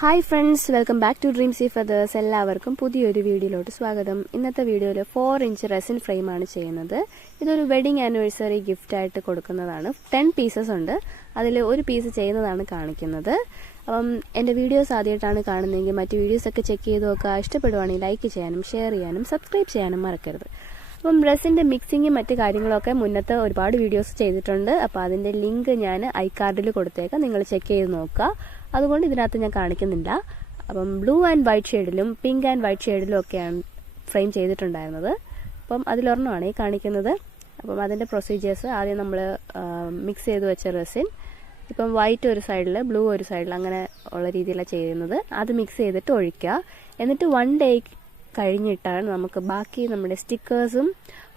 Hi friends, welcome back to Dreamsy Feathers. എല്ലാവർക്കും പുതിയൊരു വീഡിയോയിലോട്ട് സ്വാഗതം. ഇന്നത്തെ വീഡിയോയിൽ 4 ഇഞ്ച് റെസിൻ ഫ്രെയിമാണ് ചെയ്യുന്നത്. ഇതൊരു വെഡിങ് ആനിവേഴ്സറി ഗിഫ്റ്റായിട്ട് കൊടുക്കുന്നതാണ്. 10 പീസസ് ഉണ്ട്. അതിൽ ഒരു പീസ് ചെയ്യുന്നതാണ് കാണിക്കുന്നത്. അപ്പം എൻ്റെ വീഡിയോസ് ആദ്യമായിട്ടാണ് കാണുന്നതെങ്കിൽ മറ്റ് വീഡിയോസൊക്കെ ചെക്ക് ചെയ്ത് നോക്കുക. ഇഷ്ടപ്പെടുവാണെങ്കിൽ ലൈക്ക് ചെയ്യാനും ഷെയർ ചെയ്യാനും സബ്സ്ക്രൈബ് ചെയ്യാനും മറക്കരുത്. അപ്പം റെസിൻ്റെ മിക്സിങ്ങും മറ്റ് കാര്യങ്ങളൊക്കെ മുന്നത്തെ ഒരുപാട് വീഡിയോസ് ചെയ്തിട്ടുണ്ട്. അപ്പോൾ അതിൻ്റെ ലിങ്ക് ഞാൻ ഐ-കാർഡിൽ കൊടുത്തേക്കാം, നിങ്ങൾ ചെക്ക് ചെയ്ത് നോക്കുക. അതുകൊണ്ട് ഇതിനകത്ത് ഞാൻ കാണിക്കുന്നില്ല. അപ്പം ബ്ലൂ ആൻഡ് വൈറ്റ് ഷെയ്ഡിലും പിങ്ക് ആൻഡ് വൈറ്റ് ഷെയ്ഡിലും ഒക്കെയാണ് ഫ്രെയിം ചെയ്തിട്ടുണ്ടായിരുന്നത്. അപ്പം അതിലൊരെണ്ണമാണ് ഈ കാണിക്കുന്നത്. അപ്പം അതിൻ്റെ പ്രൊസീജിയേഴ്സ് ആദ്യം നമ്മൾ മിക്സ് ചെയ്ത് വെച്ച റെസിൻ, ഇപ്പം വൈറ്റ് ഒരു സൈഡിൽ ബ്ലൂ ഒരു സൈഡിൽ അങ്ങനെ ഉള്ള രീതിയിലാണ് ചെയ്യുന്നത്. അത് മിക്സ് ചെയ്തിട്ട് ഒഴിക്കുക. എന്നിട്ട് 1 ഡേ കഴിഞ്ഞിട്ടാണ് നമുക്ക് ബാക്കി നമ്മുടെ സ്റ്റിക്കേഴ്സും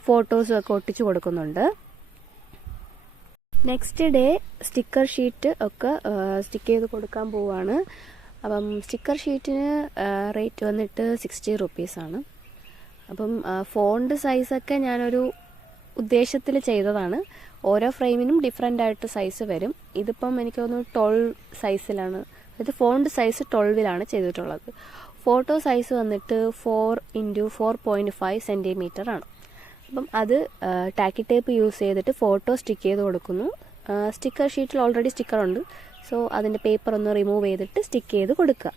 ഫോട്ടോസും ഒക്കെ ഒട്ടിച്ചു കൊടുക്കുന്നുണ്ട്. നെക്സ്റ്റ് ഡേ സ്റ്റിക്കർ ഷീറ്റ് ഒക്കെ സ്റ്റിക്ക് ചെയ്ത് കൊടുക്കാൻ പോവുകയാണ്. അപ്പം സ്റ്റിക്കർ ഷീറ്റിന് റേറ്റ് വന്നിട്ട് 60 റുപ്പീസാണ്. അപ്പം ഫോണ്ട് സൈസൊക്കെ ഞാനൊരു ഉദ്ദേശത്തിൽ ചെയ്തതാണ്. ഓരോ ഫ്രെയിമിനും ഡിഫറെൻ്റ് ആയിട്ട് സൈസ് വരും. ഇതിപ്പം എനിക്ക് തോന്നുന്നു 12 സൈസിലാണ്, അതായത് ഫോണ്ട് സൈസ് 12-ലാണ് ചെയ്തിട്ടുള്ളത്. ഫോട്ടോ സൈസ് വന്നിട്ട് 4x4.5 സെൻറ്റിമീറ്റർ ആണ്. അപ്പം അത് ടാക്കി ടേപ്പ് യൂസ് ചെയ്തിട്ട് ഫോട്ടോ സ്റ്റിക്ക് ചെയ്ത് കൊടുക്കുന്നു. സ്റ്റിക്കർ ഷീറ്റിൽ ഓൾറെഡി സ്റ്റിക്കർ ഉണ്ട്, സോ അതിൻ്റെ പേപ്പർ ഒന്ന് റിമൂവ് ചെയ്തിട്ട് സ്റ്റിക്ക് ചെയ്ത് കൊടുക്കുക.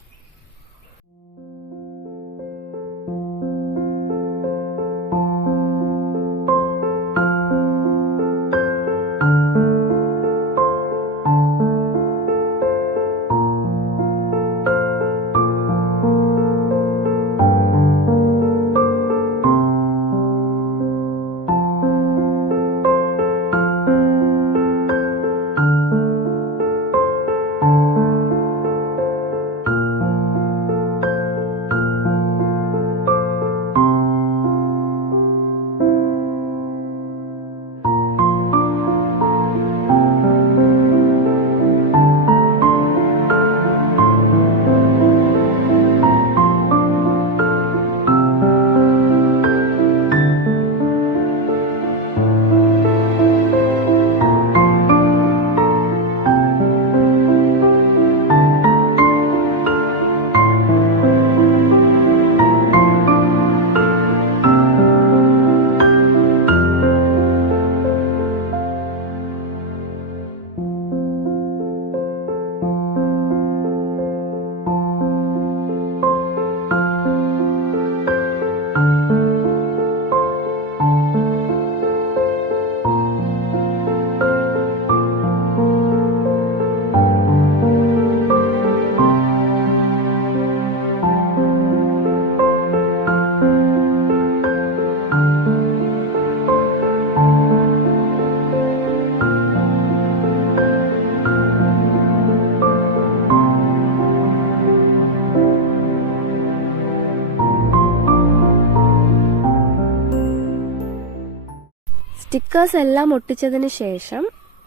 സ്റ്റിക്കേഴ്സ് എല്ലാം ഒട്ടിച്ചതിന് ശേഷം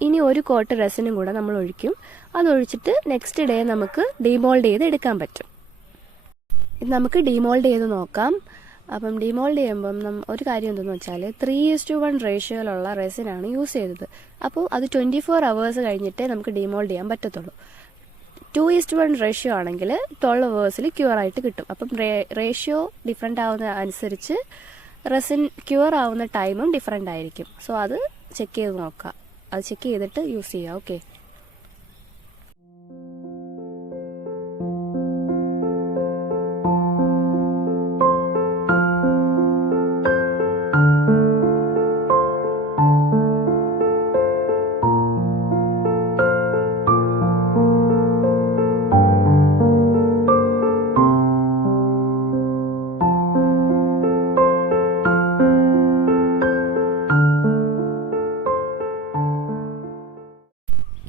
ഇനി ഒരു കോട്ട് റെസിനും കൂടെ നമ്മൾ ഒഴിക്കും. അതൊഴിച്ചിട്ട് നെക്സ്റ്റ് ഡേ നമുക്ക് ഡീമോൾഡ് ചെയ്ത് എടുക്കാൻ പറ്റും. ഇത് നമുക്ക് ഡീമോൾഡ് ചെയ്ത് നോക്കാം. അപ്പം ഡീമോൾഡ് ചെയ്യുമ്പം ഒരു കാര്യം എന്തെന്ന് വെച്ചാൽ 3:1 റേഷ്യോയിലുള്ള റെസിനാണ് യൂസ് ചെയ്തത്. അപ്പോൾ അത് 24 hours കഴിഞ്ഞിട്ടേ നമുക്ക് ഡീമോൾഡ് ചെയ്യാൻ പറ്റത്തുള്ളൂ. 2:1 റേഷ്യോ ആണെങ്കിൽ 12 hours ക്യൂർ ആയിട്ട് കിട്ടും. അപ്പം റേഷ്യോ ഡിഫറെൻ്റ് ആവുന്ന അനുസരിച്ച് റെസിൻ ക്യൂർ ആവുന്ന ടൈമും ഡിഫറെൻ്റ് ആയിരിക്കും. സോ അത് ചെക്ക് ചെയ്ത് നോക്കുക. അത് ചെക്ക് ചെയ്തിട്ട് യൂസ് ചെയ്യുക. ഓക്കെ.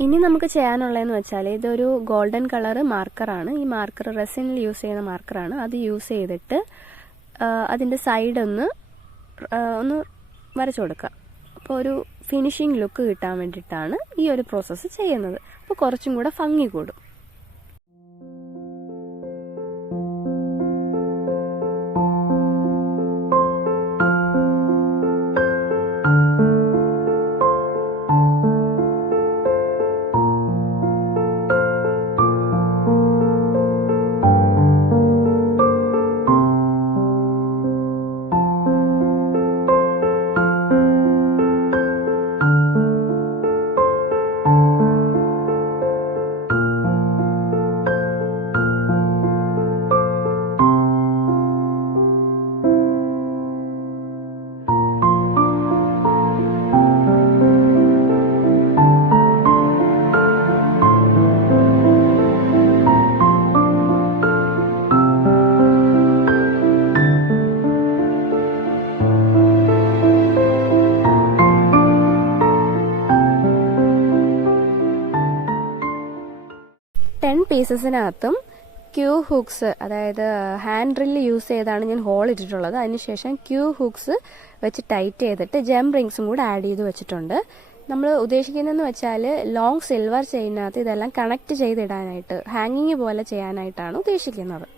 ഇനി നമുക്ക് ചെയ്യാനുള്ളതെന്ന് വെച്ചാൽ ഇതൊരു ഗോൾഡൻ കളർ മാർക്കറാണ്. ഈ മാർക്കർ റെസിനിൽ യൂസ് ചെയ്യുന്ന മാർക്കറാണ്. അത് യൂസ് ചെയ്തിട്ട് അതിൻ്റെ സൈഡ് ഒന്ന് വരച്ചു കൊടുക്കുക. അപ്പോൾ ഒരു ഫിനിഷിംഗ് ലുക്ക് കിട്ടാൻ വേണ്ടിയിട്ടാണ് ഈ ഒരു പ്രോസസ്സ് ചെയ്യുന്നത്. അപ്പോൾ കുറച്ചും കൂടെ ഭംഗി കൂടും. പീസസിനകത്തും ക്യൂ ഹുക്സ്, അതായത് ഹാൻഡ് ഡ്രില്ല് യൂസ് ചെയ്താണ് ഞാൻ ഹോൾ ഇട്ടിട്ടുള്ളത്. അതിനുശേഷം ക്യൂ ഹുക്സ് വെച്ച് ടൈറ്റ് ചെയ്തിട്ട് ജംപ് റിങ്സും കൂടെ ആഡ് ചെയ്ത് വെച്ചിട്ടുണ്ട്. നമ്മൾ ഉദ്ദേശിക്കുന്നതെന്ന് വെച്ചാൽ ലോങ് സിൽവർ ചെയിനകത്ത് ഇതെല്ലാം കണക്ട് ചെയ്തിടാനായിട്ട്, ഹാങ്ങിങ് പോലെ ചെയ്യാനായിട്ടാണ് ഉദ്ദേശിക്കുന്നത്.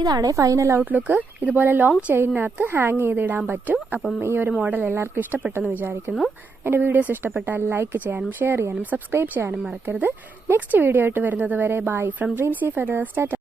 ഇതാണ് ഫൈനൽ ഔട്ട്ലുക്ക്. ഇതുപോലെ ലോങ് ചെയിനകത്ത് ഹാങ് ചെയ്തിടാൻ പറ്റും. അപ്പം ഈ ഒരു മോഡൽ എല്ലാവർക്കും ഇഷ്ടപ്പെട്ടെന്ന് വിചാരിക്കുന്നു. എൻ്റെ വീഡിയോസ് ഇഷ്ടപ്പെട്ടാൽ ലൈക്ക് ചെയ്യാനും ഷെയർ ചെയ്യാനും സബ്സ്ക്രൈബ് ചെയ്യാനും മറക്കരുത്. നെക്സ്റ്റ് വീഡിയോ ആയിട്ട് വരുന്നത് വരെ ബൈ ഫ്രം ഡ്രീംസി ഫെദേഴ്സ്.